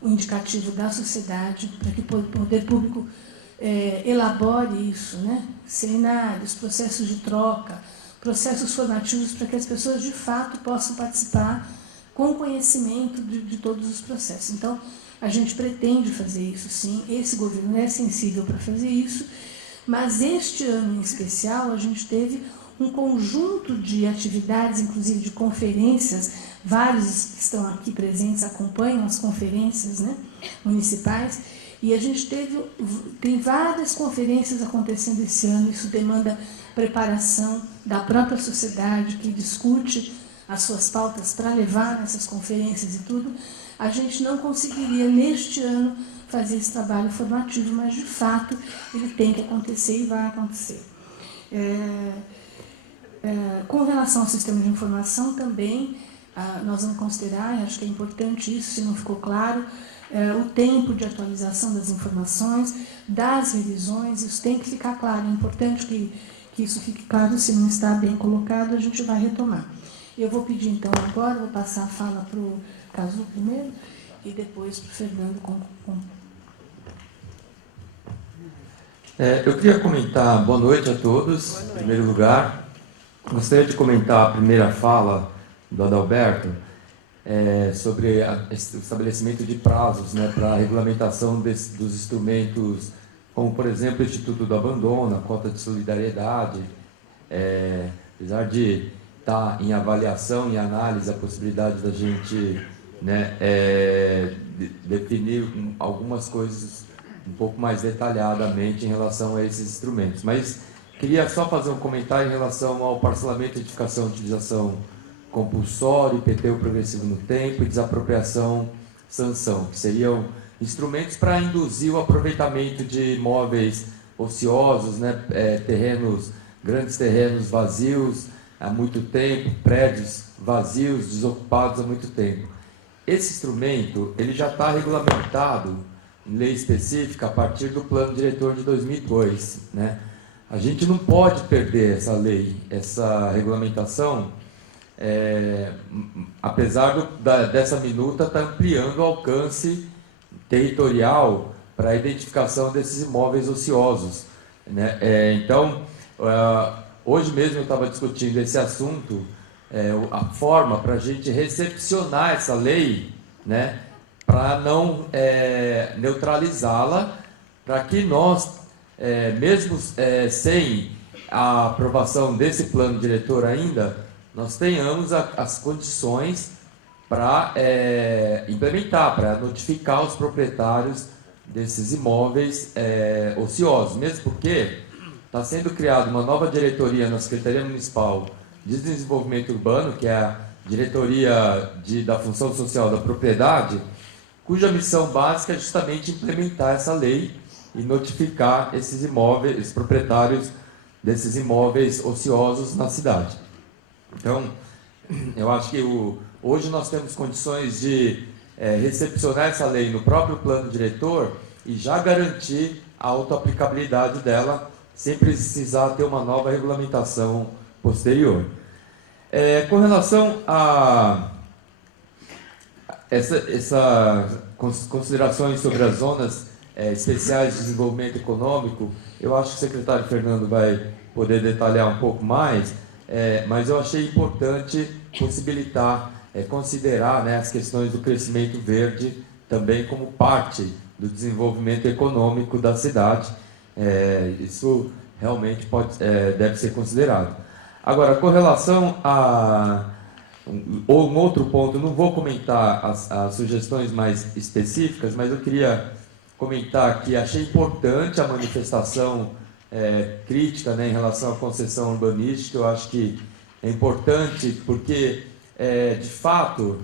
o indicativo da sociedade, para que o poder público elabore isso, né? Seminários, processos de troca, processos formativos para que as pessoas, de fato, possam participar com conhecimento de todos os processos. Então, a gente pretende fazer isso, sim. Esse governo é sensível para fazer isso, mas este ano em especial a gente teve um conjunto de atividades, inclusive de conferências, vários que estão aqui presentes acompanham as conferências, né, municipais, e a gente tem várias conferências acontecendo esse ano. Isso demanda preparação da própria sociedade, que discute as suas pautas para levar nessas conferências e tudo. A gente não conseguiria, neste ano, fazer esse trabalho formativo, mas, de fato, ele tem que acontecer e vai acontecer. Com relação ao sistema de informação, também, nós vamos considerar, acho que é importante isso, se não ficou claro, o tempo de atualização das informações, das revisões, isso tem que ficar claro. É importante que isso fique claro. Se não está bem colocado, a gente vai retomar. Eu vou pedir, então, agora, vou passar a fala para o Cazu primeiro, e depois para o Fernando. Eu queria comentar, boa noite a todos, em primeiro lugar. Gostaria de comentar a primeira fala do Adalberto, sobre o estabelecimento de prazos, né, para a regulamentação dos instrumentos, como, por exemplo, o Instituto do Abandono, a cota de solidariedade. Apesar de estar em avaliação e análise a possibilidade da gente, né, definir algumas coisas um pouco mais detalhadamente em relação a esses instrumentos. Mas queria só fazer um comentário em relação ao parcelamento, edificação e utilização compulsório, IPTU progressivo no tempo e desapropriação, sanção, que seriam instrumentos para induzir o aproveitamento de imóveis ociosos, né, grandes terrenos vazios há muito tempo, prédios vazios, desocupados há muito tempo. Esse instrumento ele já está regulamentado em lei específica a partir do Plano Diretor de 2002, né? A gente não pode perder essa lei, essa regulamentação, apesar dessa minuta estar ampliando o alcance territorial para a identificação desses imóveis ociosos, né? Então, hoje mesmo eu estava discutindo esse assunto, a forma para a gente recepcionar essa lei, né, para não neutralizá-la, para que nós, mesmo sem a aprovação desse plano diretor ainda, nós tenhamos as condições para implementar, para notificar os proprietários desses imóveis ociosos, mesmo porque está sendo criada uma nova diretoria na Secretaria Municipal de Desenvolvimento Urbano, que é a diretoria da função social da propriedade, cuja missão básica é justamente implementar essa lei e notificar esses imóveis, os proprietários desses imóveis ociosos na cidade. Então, eu acho que hoje nós temos condições de recepcionar essa lei no próprio plano diretor e já garantir a autoaplicabilidade dela, sem precisar ter uma nova regulamentação posterior. Com relação a essas considerações sobre as zonas especiais de desenvolvimento econômico, eu acho que o secretário Fernando vai poder detalhar um pouco mais, mas eu achei importante possibilitar, considerar, né, as questões do crescimento verde também como parte do desenvolvimento econômico da cidade. Isso realmente deve ser considerado. Agora, com relação a um outro ponto, não vou comentar as sugestões mais específicas, mas eu queria comentar que achei importante a manifestação crítica, né, em relação à concessão urbanística. Eu acho que é importante porque, de fato,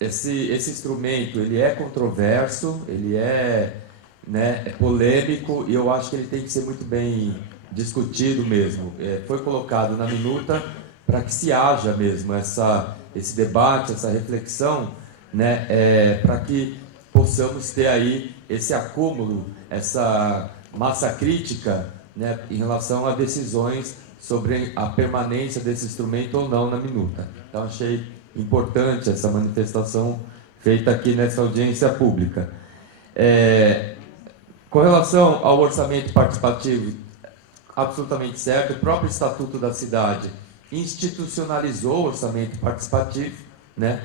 esse instrumento ele é controverso, ele é polêmico, e eu acho que ele tem que ser muito bem discutido mesmo. Foi colocado na minuta para que se haja mesmo esse debate, essa reflexão, né, para que possamos ter aí esse acúmulo, essa massa crítica, né, em relação a decisões sobre a permanência desse instrumento ou não na minuta. Então, achei importante essa manifestação feita aqui nessa audiência pública. Com relação ao orçamento participativo, absolutamente certo, o próprio Estatuto da Cidade institucionalizou o orçamento participativo, né?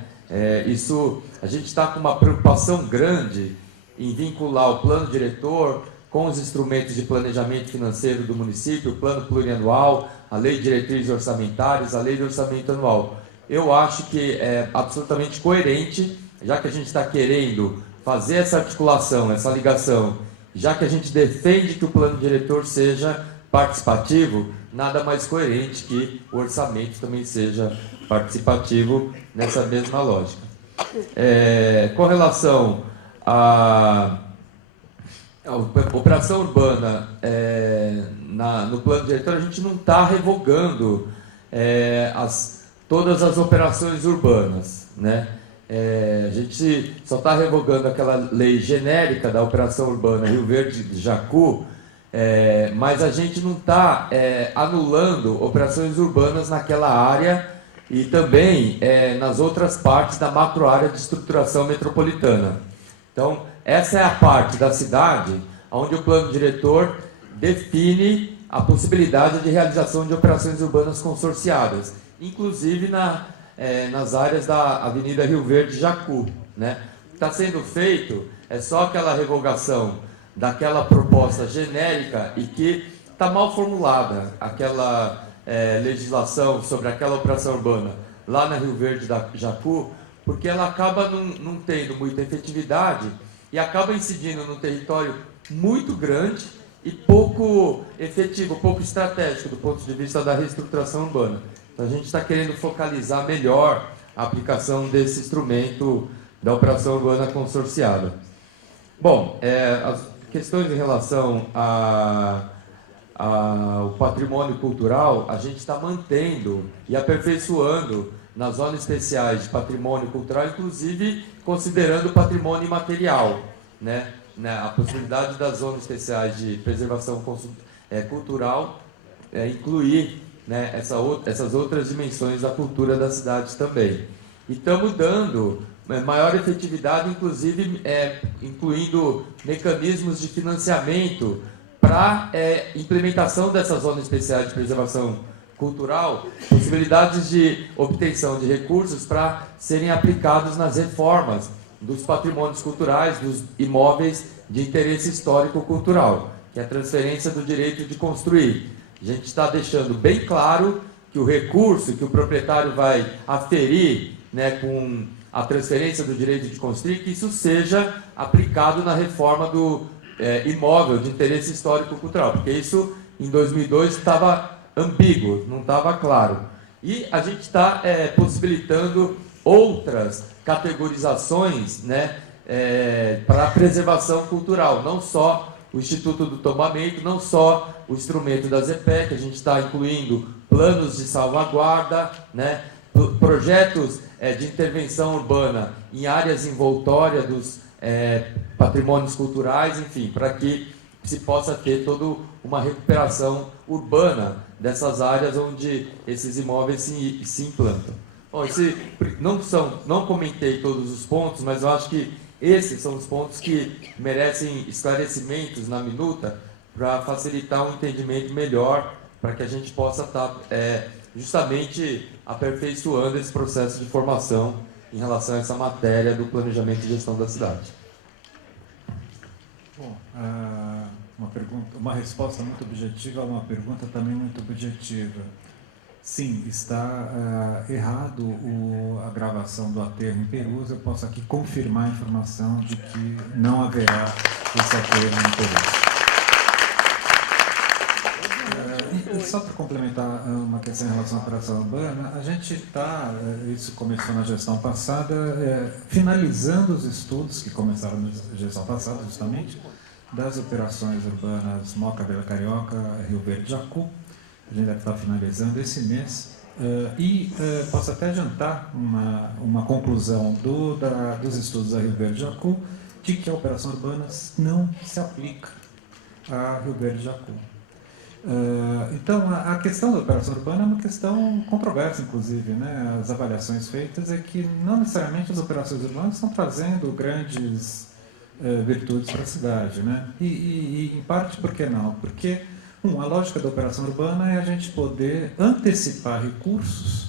Isso, a gente está com uma preocupação grande em vincular o plano diretor com os instrumentos de planejamento financeiro do município, o plano plurianual, a lei de diretrizes orçamentárias, a lei de orçamento anual. Eu acho que é absolutamente coerente, já que a gente está querendo fazer essa articulação, essa ligação, já que a gente defende que o plano diretor seja participativo, nada mais coerente que o orçamento também seja participativo nessa mesma lógica. Com relação à operação urbana no plano diretor, a gente não está revogando todas as operações urbanas, né? A gente só está revogando aquela lei genérica da operação urbana Rio Verde Jacu, mas a gente não está anulando operações urbanas naquela área e também nas outras partes da macro-área de estruturação metropolitana. Então, essa é a parte da cidade onde o plano diretor define a possibilidade de realização de operações urbanas consorciadas, inclusive nas áreas da Avenida Rio Verde Jacu, né? O que está sendo feito é só aquela revogação daquela proposta genérica e que está mal formulada, aquela legislação sobre aquela operação urbana lá na Rio Verde da Jacu, porque ela acaba não tendo muita efetividade e acaba incidindo num território muito grande e pouco efetivo, pouco estratégico do ponto de vista da reestruturação urbana. Então, a gente está querendo focalizar melhor a aplicação desse instrumento da operação urbana consorciada. Bom, as questões em relação ao patrimônio cultural, a gente está mantendo e aperfeiçoando nas zonas especiais de patrimônio cultural, inclusive considerando o patrimônio imaterial, né? A possibilidade das zonas especiais de preservação cultural incluir, né, essas outras dimensões da cultura da cidade também. E estamos dando maior efetividade, inclusive incluindo mecanismos de financiamento para implementação dessas zonas especiais de preservação cultural, possibilidades de obtenção de recursos para serem aplicados nas reformas dos patrimônios culturais, dos imóveis de interesse histórico-cultural, que é a transferência do direito de construir. A gente está deixando bem claro que o recurso que o proprietário vai aferir, né, com a transferência do direito de construir, que isso seja aplicado na reforma do imóvel de interesse histórico-cultural, porque isso em 2002 estava ambíguo, não estava claro. E a gente está possibilitando outras categorizações, né, para a preservação cultural, não só o Instituto do Tombamento, não só o instrumento da ZEPEC, a gente está incluindo planos de salvaguarda, né, projetos de intervenção urbana em áreas envoltórias dos patrimônios culturais, enfim, para que se possa ter toda uma recuperação urbana dessas áreas onde esses imóveis se implantam. Bom, não comentei todos os pontos, mas eu acho que esses são os pontos que merecem esclarecimentos na minuta para facilitar um entendimento melhor, para que a gente possa estar justamente aperfeiçoando esse processo de formação em relação a essa matéria do planejamento e gestão da cidade. Bom, uma resposta muito objetiva a uma pergunta também muito objetiva. Sim, está errado a gravação do aterro em Perus. Eu posso aqui confirmar a informação de que não haverá esse aterro em Perus. Só para complementar uma questão em relação à operação urbana, a gente está, isso começou na gestão passada, finalizando os estudos que começaram na gestão passada, justamente, das operações urbanas Moca, Vila Carioca, Rio Verde Jacu. A gente deve estar finalizando esse mês. Posso até adiantar uma conclusão dos estudos da Rio Verde Jacu, de que a operação urbana não se aplica a Rio Verde Jacu. Então, a questão da operação urbana é uma questão controversa, inclusive, né? As avaliações feitas é que não necessariamente as operações urbanas estão trazendo grandes virtudes para a cidade, né? E, em parte, por que não? Porque, a lógica da operação urbana é a gente poder antecipar recursos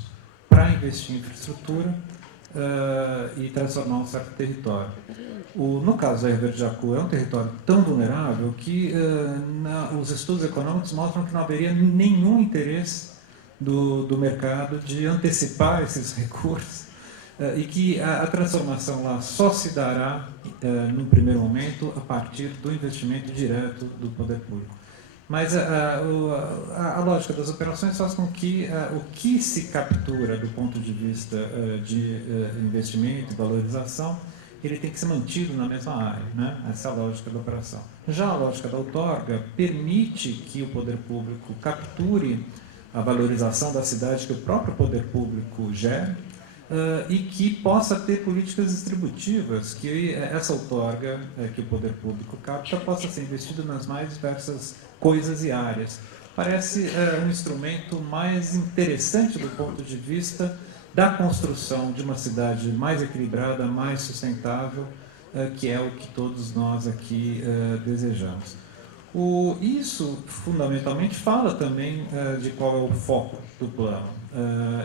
para investir em infraestrutura e transformar um certo território. No caso da Rio Verde de Jacu, é um território tão vulnerável que os estudos econômicos mostram que não haveria nenhum interesse do mercado de antecipar esses recursos e que a transformação lá só se dará, num primeiro momento, a partir do investimento direto do poder público. Mas a lógica das operações faz com que o que se captura do ponto de vista de investimento e valorização, ele tem que ser mantido na mesma área, né? Essa é a lógica da operação. Já a lógica da outorga permite que o poder público capture a valorização da cidade que o próprio poder público gera e que possa ter políticas distributivas, que essa outorga que o poder público capta possa ser investida nas mais diversas coisas e áreas. Parece um instrumento mais interessante do ponto de vista da construção de uma cidade mais equilibrada, mais sustentável, que é o que todos nós aqui desejamos. Isso, fundamentalmente, fala também de qual é o foco do plano,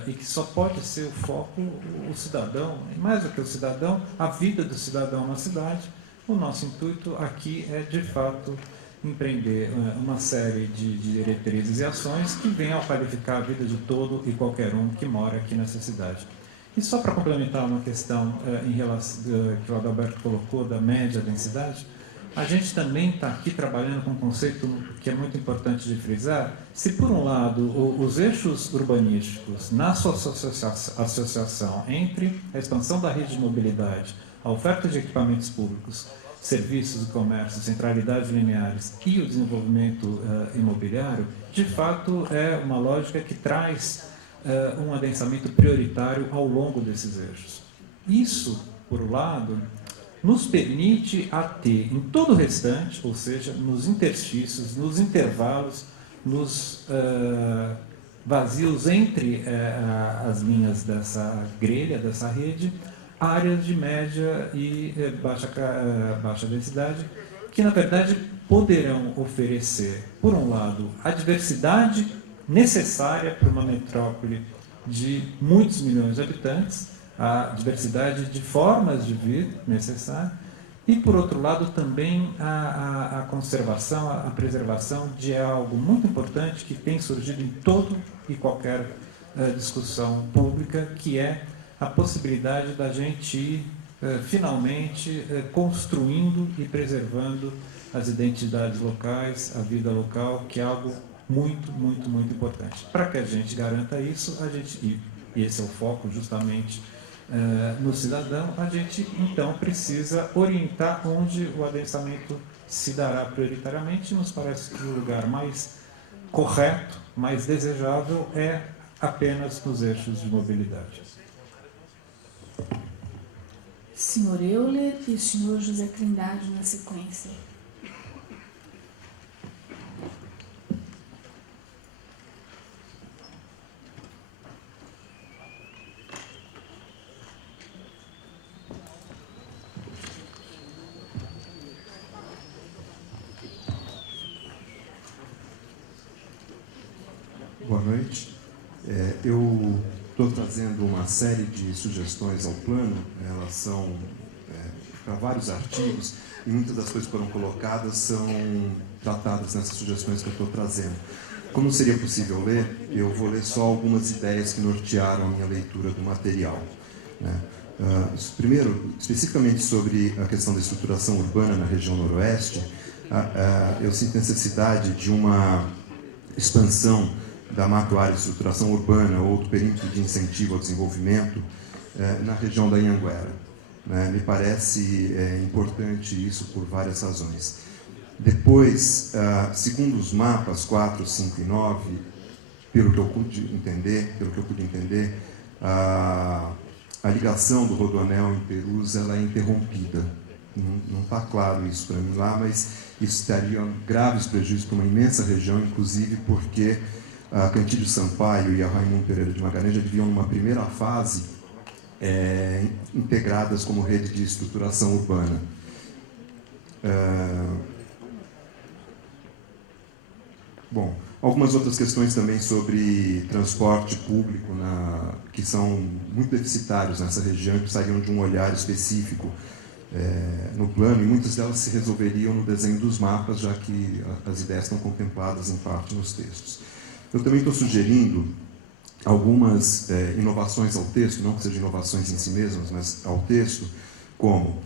e que só pode ser o foco o cidadão, e mais do que o cidadão, a vida do cidadão na cidade. O nosso intuito aqui é, de fato, empreender uma série de diretrizes e ações que venham a qualificar a vida de todo e qualquer um que mora aqui nessa cidade. E só para complementar uma questão em relação que o Adalberto colocou da média densidade, a gente também está aqui trabalhando com um conceito que é muito importante de frisar. Se, por um lado, os eixos urbanísticos, na sua associação entre a expansão da rede de mobilidade, a oferta de equipamentos públicos, serviços e comércio, centralidades lineares e o desenvolvimento imobiliário, de fato é uma lógica que traz um adensamento prioritário ao longo desses eixos. Isso, por um lado, nos permite a ter em todo o restante, ou seja, nos interstícios, nos intervalos, nos vazios entre as linhas dessa grelha, dessa rede, áreas de média e baixa densidade, que, na verdade, poderão oferecer, por um lado, a diversidade necessária para uma metrópole de muitos milhões de habitantes, a diversidade de formas de vida necessária, e, por outro lado, também a conservação, a preservação de algo muito importante que tem surgido em todo e qualquer discussão pública, que é a possibilidade da gente ir, finalmente, construindo e preservando as identidades locais, a vida local, que é algo muito, muito, muito importante. Para que a gente garanta isso, e esse é o foco justamente no cidadão, a gente então precisa orientar onde o adensamento se dará prioritariamente. Nos parece que o lugar mais correto, mais desejável, é apenas nos eixos de mobilidade. Senhor Euler e o senhor José Trindade na sequência. Boa noite. Eu estou trazendo uma série de sugestões ao plano, elas são para vários artigos, e muitas das coisas que foram colocadas são tratadas nessas sugestões que eu estou trazendo. Como não seria possível ler, eu vou ler só algumas ideias que nortearam a minha leitura do material. Primeiro, especificamente sobre a questão da estruturação urbana na região noroeste, eu sinto necessidade de uma expansão da macroárea de estruturação urbana ou do perímetro de incentivo ao desenvolvimento na região da Anhanguera. Me parece importante isso por várias razões. Depois, segundo os mapas 4, 5 e 9, pelo que eu pude entender, a ligação do Rodoanel em Perus ela é interrompida. não está claro isso para mim lá, mas isso teria graves prejuízos para uma imensa região, inclusive porque a Cantídio Sampaio e a Raimundo Pereira de Magalhães já viviam numa primeira fase integradas como rede de estruturação urbana. Bom, algumas outras questões também sobre transporte público, que são muito deficitários nessa região, que precisariam de um olhar específico no plano, e muitas delas se resolveriam no desenho dos mapas, já que as ideias estão contempladas em parte nos textos. Eu também estou sugerindo algumas inovações ao texto, não que sejam inovações em si mesmas, mas ao texto, como,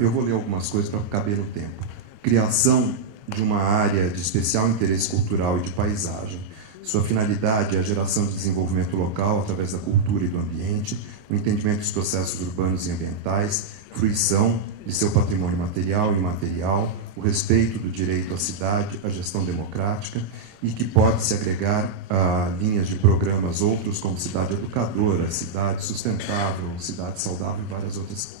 eu vou ler algumas coisas para caber no tempo. Criação de uma área de especial interesse cultural e de paisagem. Sua finalidade é a geração de desenvolvimento local através da cultura e do ambiente, o entendimento dos processos urbanos e ambientais, fruição de seu patrimônio material e imaterial, o respeito do direito à cidade, à gestão democrática, e que pode se agregar a linhas de programas outros, como Cidade Educadora, Cidade Sustentável, Cidade Saudável e várias outras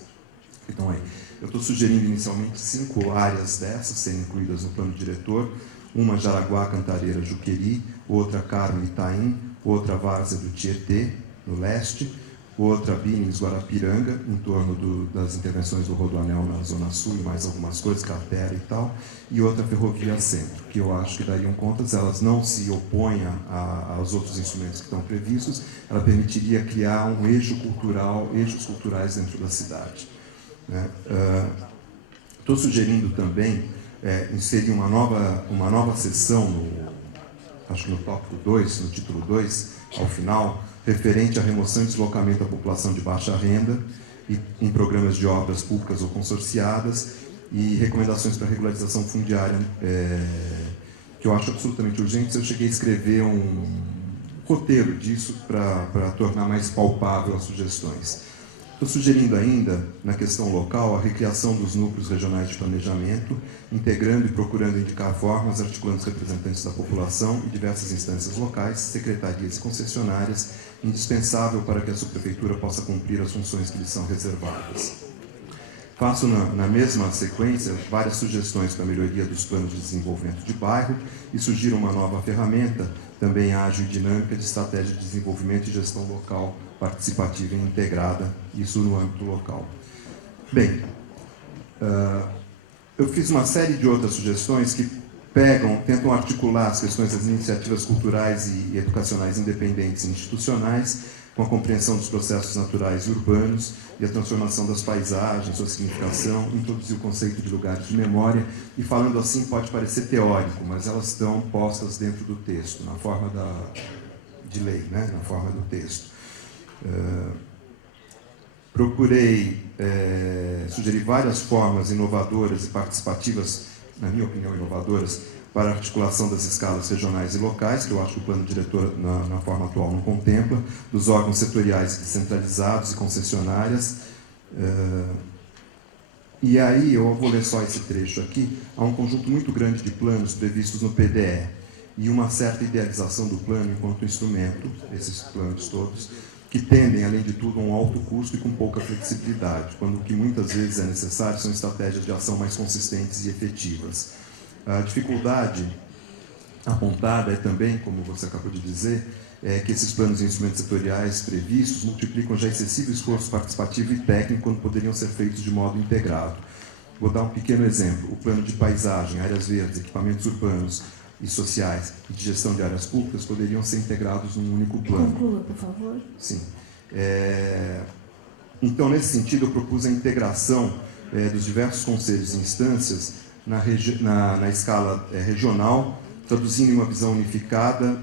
que estão aí. Eu estou sugerindo inicialmente 5 áreas dessas serem incluídas no plano diretor: uma Jaraguá, Cantareira, Juqueri, outra Carmo, Itaim, outra Várzea do Tietê, no leste, outra Bines, Guarapiranga, em torno das intervenções do Rodoanel na Zona Sul e mais algumas coisas, Cratera e tal, e outra Ferrovia Centro, que eu acho que dariam conta, se elas não se opõem aos outros instrumentos que estão previstos, ela permitiria criar um eixos culturais dentro da cidade. Estou sugerindo também inserir uma nova seção, acho que no tópico 2, no título 2, ao final, referente à remoção e deslocamento da população de baixa renda em programas de obras públicas ou consorciadas, e recomendações para regularização fundiária, que eu acho absolutamente urgente. Eu cheguei a escrever um roteiro disso para tornar mais palpável as sugestões. Estou sugerindo ainda, na questão local, a recriação dos núcleos regionais de planejamento, integrando e procurando indicar formas, articulando os representantes da população e diversas instâncias locais, secretarias e concessionárias, indispensável para que a subprefeitura possa cumprir as funções que lhe são reservadas. Faço, na mesma sequência, várias sugestões para a melhoria dos planos de desenvolvimento de bairro e sugiro uma nova ferramenta, também ágil e dinâmica, de estratégia de desenvolvimento e gestão local, participativa e integrada, isso no âmbito local. Bem, eu fiz uma série de outras sugestões que tentam articular as questões das iniciativas culturais e educacionais independentes e institucionais com a compreensão dos processos naturais e urbanos e a transformação das paisagens, sua significação, introduzir o conceito de lugares de memória, e falando assim pode parecer teórico, mas elas estão postas dentro do texto, na forma de lei, né? Na forma do texto. Procurei sugerir várias formas inovadoras e participativas, na minha opinião inovadoras, para a articulação das escalas regionais e locais, que eu acho que o plano diretor, na forma atual, não contempla, dos órgãos setoriais descentralizados e concessionárias. E aí, eu vou ler só esse trecho aqui, há um conjunto muito grande de planos previstos no PDE, e uma certa idealização do plano enquanto instrumento, esses planos todos, que tendem, além de tudo, a um alto custo e com pouca flexibilidade, quando o que muitas vezes é necessário são estratégias de ação mais consistentes e efetivas. A dificuldade apontada é também, como você acabou de dizer, que esses planos e instrumentos setoriais previstos multiplicam já excessivo esforço participativo e técnico quando poderiam ser feitos de modo integrado. Vou dar um pequeno exemplo. O plano de paisagem, áreas verdes, equipamentos urbanos e sociais e de gestão de áreas públicas poderiam ser integrados num único plano. Conclua, por favor. Sim. Então, nesse sentido, eu propus a integração dos diversos conselhos e instâncias na escala regional, traduzindo em uma visão unificada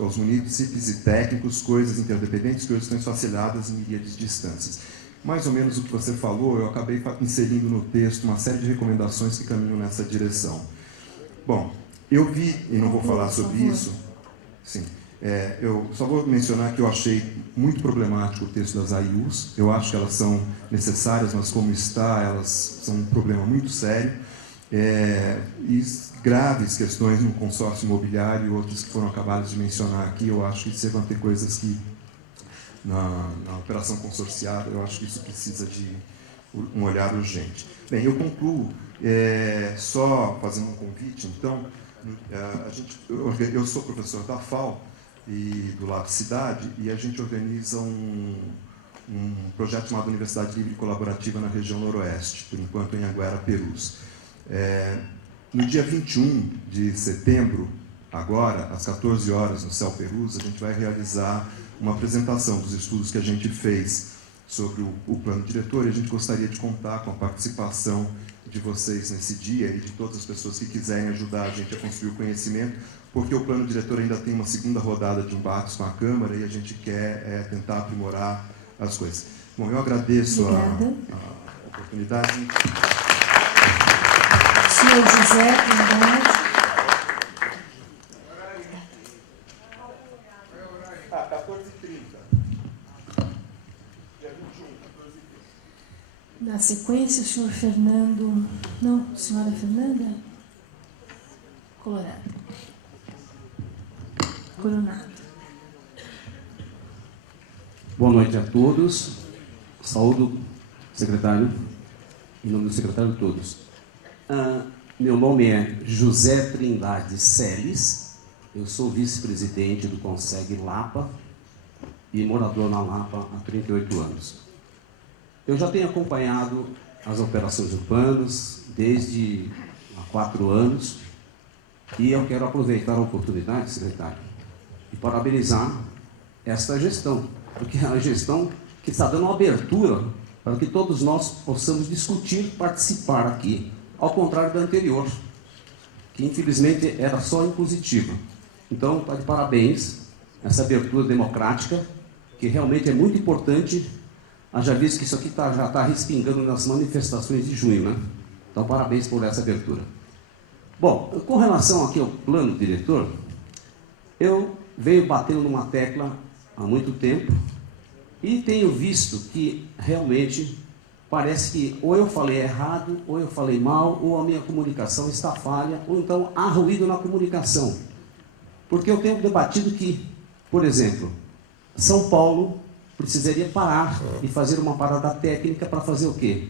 aos munícipes e técnicos, coisas interdependentes que hoje estão esfacelhadas em miríades de instâncias. Mais ou menos o que você falou, eu acabei inserindo no texto uma série de recomendações que caminham nessa direção. Bom, eu vi, e não vou falar sobre isso, sim, eu só vou mencionar que eu achei muito problemático o texto das AIUs. Eu acho que elas são necessárias, mas como está, elas são um problema muito sério. E graves questões no consórcio imobiliário e outras que foram acabadas de mencionar aqui. Eu acho que você vão ter coisas que, na operação consorciada, eu acho que isso precisa de um olhar urgente. Bem, eu concluo só fazendo um convite, então, eu sou professor da FAO e do Lab Cidade, e a gente organiza um projeto chamado Universidade Livre Colaborativa na região noroeste, por enquanto em Anguera, Perus. No dia 21 de setembro, agora, às 14 horas, no CEL Perus, a gente vai realizar uma apresentação dos estudos que a gente fez sobre o plano diretor, e a gente gostaria de contar com a participação de vocês nesse dia e de todas as pessoas que quiserem ajudar a gente a construir o conhecimento, porque o plano diretor ainda tem uma segunda rodada de embates com a Câmara e a gente quer tentar aprimorar as coisas. Bom, eu agradeço a oportunidade. Senhor José, verdade. 14h30. Dia 21, 14h30. Na sequência, o senhor Fernando... Não, senhora Fernanda? Colorado. Coronado. Boa noite a todos. Saúdo, secretário, em nome do secretário de todos. Meu nome é José Trindade Celes, eu sou vice-presidente do Conseg Lapa e morador na Lapa há 38 anos. Eu já tenho acompanhado as operações urbanas desde há 4 anos e eu quero aproveitar a oportunidade, secretário, e parabenizar esta gestão, porque é a gestão que está dando uma abertura para que todos nós possamos discutir, participar aqui, ao contrário da anterior, que infelizmente era só impositiva. Então, está de parabéns essa abertura democrática, que realmente é muito importante, haja visto que isso aqui já está respingando nas manifestações de junho, né? Então, parabéns por essa abertura. Bom, com relação aqui ao plano diretor, eu venho batendo numa tecla há muito tempo e tenho visto que realmente parece que ou eu falei errado, ou eu falei mal, ou a minha comunicação está falha, ou então há ruído na comunicação. Porque eu tenho debatido que, por exemplo, São Paulo precisaria parar e fazer uma parada técnica para fazer o quê?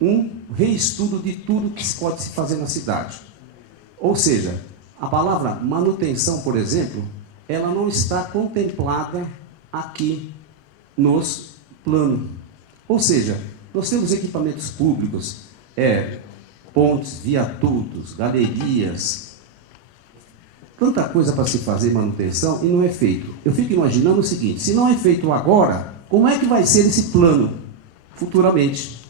Um reestudo de tudo que se pode se fazer na cidade. Ou seja, a palavra manutenção, por exemplo, ela não está contemplada aqui nos planos. Ou seja, nós temos equipamentos públicos, pontes, viadutos, galerias, tanta coisa para se fazer manutenção e não é feito. Eu fico imaginando o seguinte, se não é feito agora, como é que vai ser esse plano futuramente?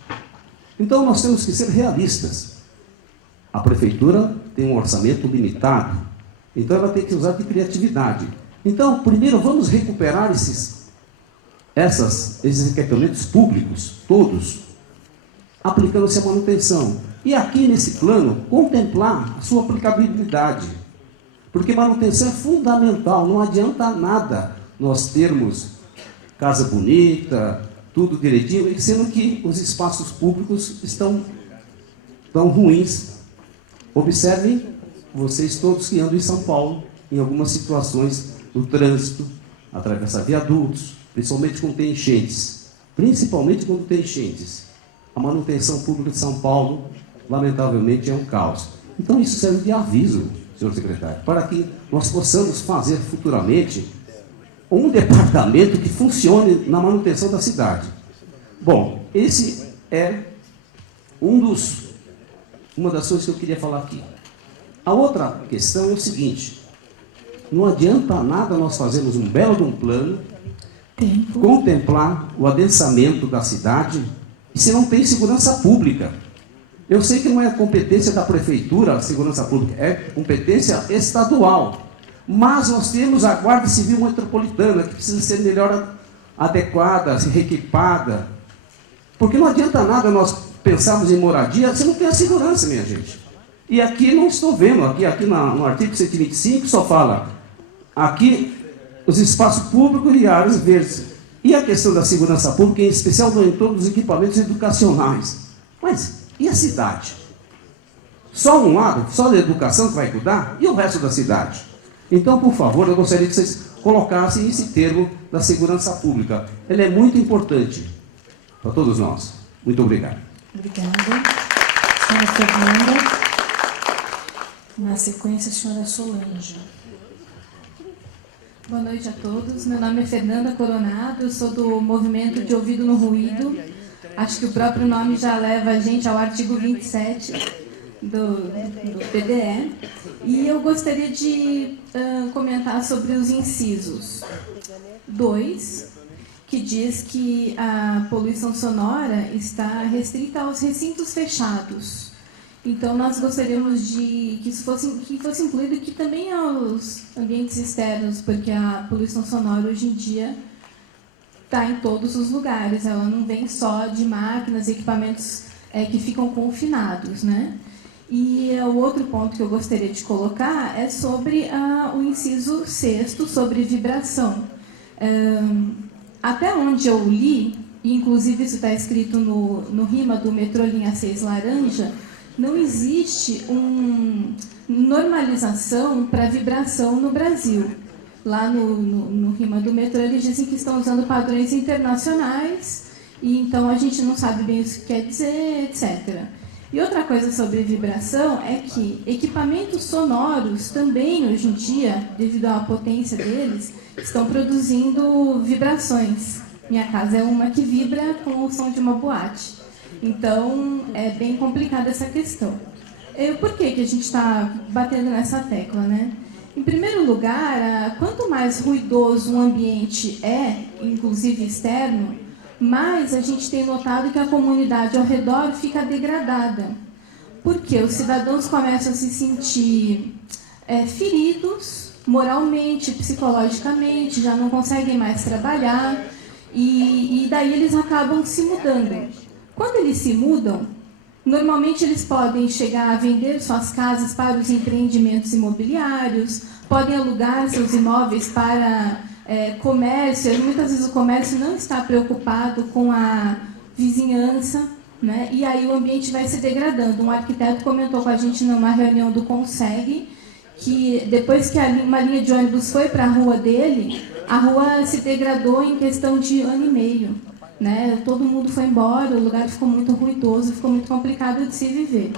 Então nós temos que ser realistas. A prefeitura tem um orçamento limitado, então ela tem que usar de criatividade. Então, primeiro vamos recuperar esses equipamentos públicos, todos, aplicando-se a manutenção. E aqui nesse plano, contemplar a sua aplicabilidade. Porque manutenção é fundamental, não adianta nada nós termos casa bonita, tudo direitinho, sendo que os espaços públicos estão tão ruins. Observem, vocês todos que andam em São Paulo, em algumas situações do trânsito, atravessar viadutos, principalmente quando tem enchentes. Principalmente quando tem enchentes. A manutenção pública de São Paulo, lamentavelmente, é um caos. Então isso serve de aviso, senhor secretário, para que nós possamos fazer futuramente um departamento que funcione na manutenção da cidade. Bom, esse é uma das coisas que eu queria falar aqui. A outra questão é o seguinte, não adianta nada nós fazermos um belo de um plano, contemplar o adensamento da cidade, e se não tem segurança pública. Eu sei que não é competência da prefeitura a segurança pública, é competência estadual. Mas nós temos a Guarda Civil Metropolitana, que precisa ser melhor adequada, reequipada. Porque não adianta nada nós pensarmos em moradia se não tem a segurança, minha gente. E aqui não estou vendo, aqui no artigo 125 só fala, aqui os espaços públicos e áreas verdes. E a questão da segurança pública, em especial no entorno dos equipamentos educacionais. Mas e a cidade? Só um lado, só a educação que vai cuidar? E o resto da cidade? Então, por favor, eu gostaria que vocês colocassem esse termo da segurança pública. Ele é muito importante para todos nós. Muito obrigado. Obrigada. Senhora Fernanda. Na sequência, a senhora Solange. Boa noite a todos. Meu nome é Fernanda Coronado, eu sou do Movimento de Ouvido no Ruído. Acho que o próprio nome já leva a gente ao artigo 27 do PDE. E eu gostaria de comentar sobre os incisos 2, que diz que a poluição sonora está restrita aos recintos fechados. Então, nós gostaríamos de que fosse incluído que também aos ambientes externos, porque a poluição sonora hoje em dia está em todos os lugares, ela não vem só de máquinas e equipamentos que ficam confinados, né? E o outro ponto que eu gostaria de colocar é sobre o inciso 6º, sobre vibração. Até onde eu li, e inclusive isso está escrito no RIMA do metrô Linha 6 Laranja, não existe uma normalização para vibração no Brasil. Lá no RIMA do metrô, eles dizem que estão usando padrões internacionais, e então a gente não sabe bem o que quer dizer, etc. E outra coisa sobre vibração é que equipamentos sonoros também, hoje em dia, devido à potência deles, estão produzindo vibrações. Minha casa é uma que vibra com o som de uma boate. Então, é bem complicada essa questão. Por que a gente está batendo nessa tecla, né? Em primeiro lugar, quanto mais ruidoso um ambiente é, inclusive externo, mais a gente tem notado que a comunidade ao redor fica degradada. Porque os cidadãos começam a se sentir feridos moralmente, psicologicamente, já não conseguem mais trabalhar, e daí eles acabam se mudando. Quando eles se mudam, normalmente eles podem chegar a vender suas casas para os empreendimentos imobiliários, podem alugar seus imóveis para comércio. Muitas vezes o comércio não está preocupado com a vizinhança, né? E aí o ambiente vai se degradando. Um arquiteto comentou com a gente numa reunião do Conseg que depois que uma linha de ônibus foi para a rua dele, a rua se degradou em questão de 1 ano e meio. Né? Todo mundo foi embora, o lugar ficou muito ruidoso, ficou muito complicado de se viver.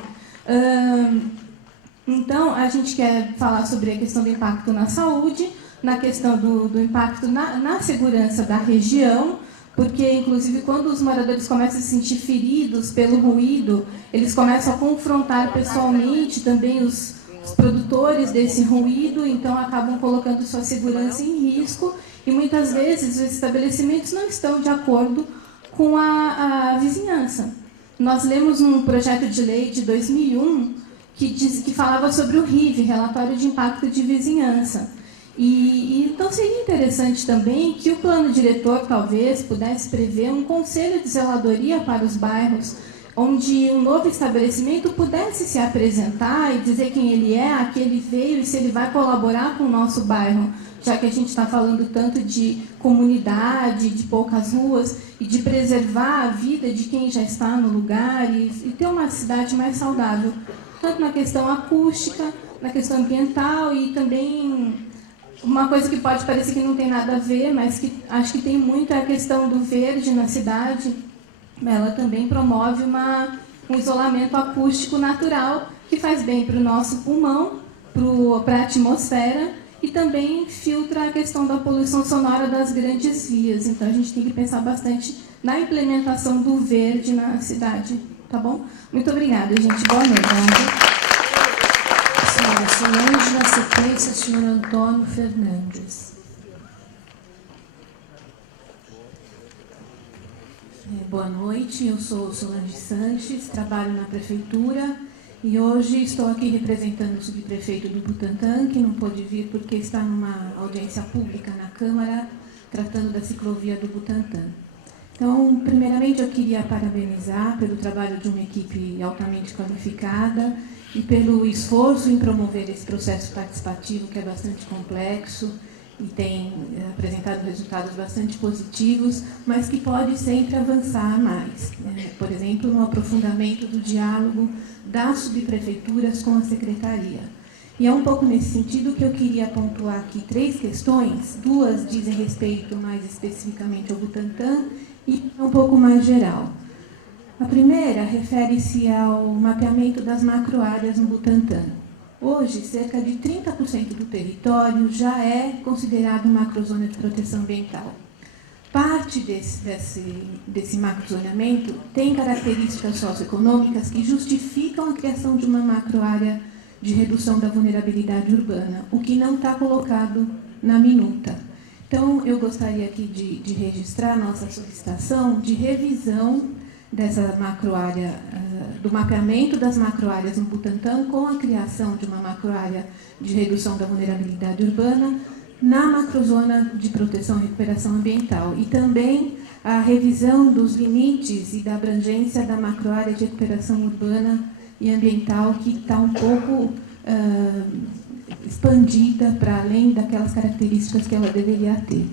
Então, a gente quer falar sobre a questão do impacto na saúde, na questão do impacto na segurança da região, porque, inclusive, quando os moradores começam a se sentir feridos pelo ruído, eles começam a confrontar pessoalmente também os produtores desse ruído, então acabam colocando sua segurança em risco, e muitas vezes os estabelecimentos não estão de acordo com a vizinhança. Nós lemos um projeto de lei de 2001 que falava sobre o RIV, Relatório de Impacto de Vizinhança. Então seria interessante também que o plano diretor talvez pudesse prever um conselho de zeladoria para os bairros, onde um novo estabelecimento pudesse se apresentar e dizer quem ele é, a que ele veio e se ele vai colaborar com o nosso bairro, já que a gente está falando tanto de comunidade, de poucas ruas, e de preservar a vida de quem já está no lugar e ter uma cidade mais saudável, tanto na questão acústica, na questão ambiental e também uma coisa que pode parecer que não tem nada a ver, mas que acho que tem muito é a questão do verde na cidade. Ela também promove um isolamento acústico natural que faz bem para o nosso pulmão, para a atmosfera e também filtra a questão da poluição sonora das grandes vias. Então, a gente tem que pensar bastante na implementação do verde na cidade, tá bom? Muito obrigada, gente. Boa noite. Senhora Solange, na sequência, senhor Antônio Fernandes. Boa noite, eu sou Solange Sanches, trabalho na Prefeitura e hoje estou aqui representando o subprefeito do Butantã, que não pôde vir porque está numa audiência pública na Câmara, tratando da ciclovia do Butantã. Então, primeiramente, eu queria parabenizar pelo trabalho de uma equipe altamente qualificada e pelo esforço em promover esse processo participativo, que é bastante complexo, e tem apresentado resultados bastante positivos, mas que pode sempre avançar mais. Por exemplo, no aprofundamento do diálogo das subprefeituras com a secretaria. E é um pouco nesse sentido que eu queria pontuar aqui 3 questões, 2 dizem respeito mais especificamente ao Butantã e um pouco mais geral. A primeira refere-se ao mapeamento das macroáreas no Butantã. Hoje, cerca de 30% do território já é considerado macrozona de proteção ambiental. Parte desse macrozoneamento tem características socioeconômicas que justificam a criação de uma macroárea de redução da vulnerabilidade urbana, o que não está colocado na minuta. Então, eu gostaria aqui de registrar nossa solicitação de revisão dessa macroárea, do mapeamento das macroáreas no Butantã, com a criação de uma macroárea de redução da vulnerabilidade urbana na macrozona de proteção e recuperação ambiental, e também a revisão dos limites e da abrangência da macroárea de recuperação urbana e ambiental, que está um pouco expandida para além daquelas características que ela deveria ter.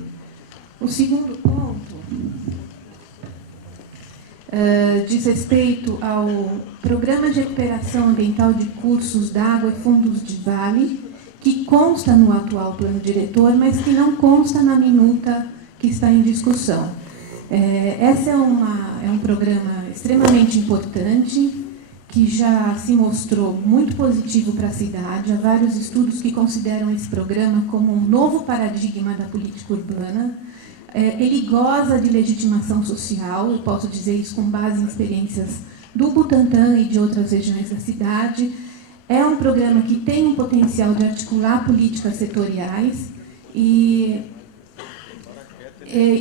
O segundo ponto diz respeito ao Programa de Recuperação Ambiental de Cursos d'Água e Fundos de Vale, que consta no atual plano diretor, mas que não consta na minuta que está em discussão. Esse é um programa extremamente importante, que já se mostrou muito positivo para a cidade. Há vários estudos que consideram esse programa como um novo paradigma da política urbana. Ele goza de legitimação social, eu posso dizer isso com base em experiências do Butantã e de outras regiões da cidade. É um programa que tem um potencial de articular políticas setoriais e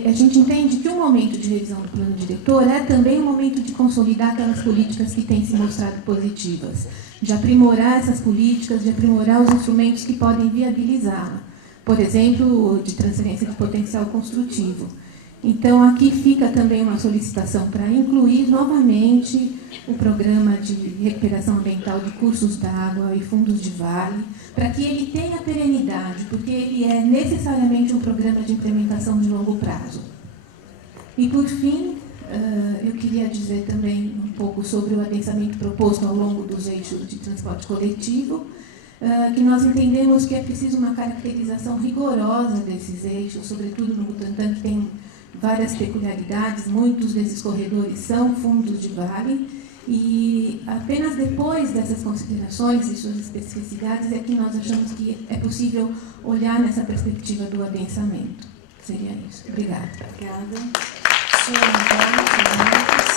a gente entende que o momento de revisão do plano diretor é também um momento de consolidar aquelas políticas que têm se mostrado positivas, de aprimorar essas políticas, de aprimorar os instrumentos que podem viabilizá-la. Por exemplo, de transferência de potencial construtivo. Então, aqui fica também uma solicitação para incluir novamente o programa de recuperação ambiental de cursos d'água e fundos de vale, para que ele tenha perenidade, porque ele é necessariamente um programa de implementação de longo prazo. E, por fim, eu queria dizer também um pouco sobre o adensamento proposto ao longo dos eixos de transporte coletivo, que nós entendemos que é preciso uma caracterização rigorosa desses eixos, sobretudo no Butantã, que tem várias peculiaridades, muitos desses corredores são fundos de vale, e apenas depois dessas considerações e suas especificidades é que nós achamos que é possível olhar nessa perspectiva do adensamento. Seria isso. Obrigada. Obrigada. Senhor Antônio Fernandes,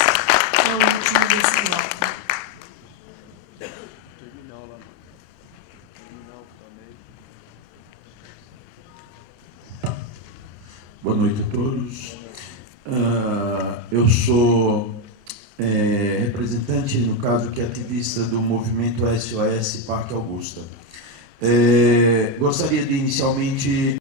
é o último desse bloco. Boa noite a todos. Eu sou representante, no caso, que é ativista do movimento SOS Parque Augusta. Gostaria de, inicialmente,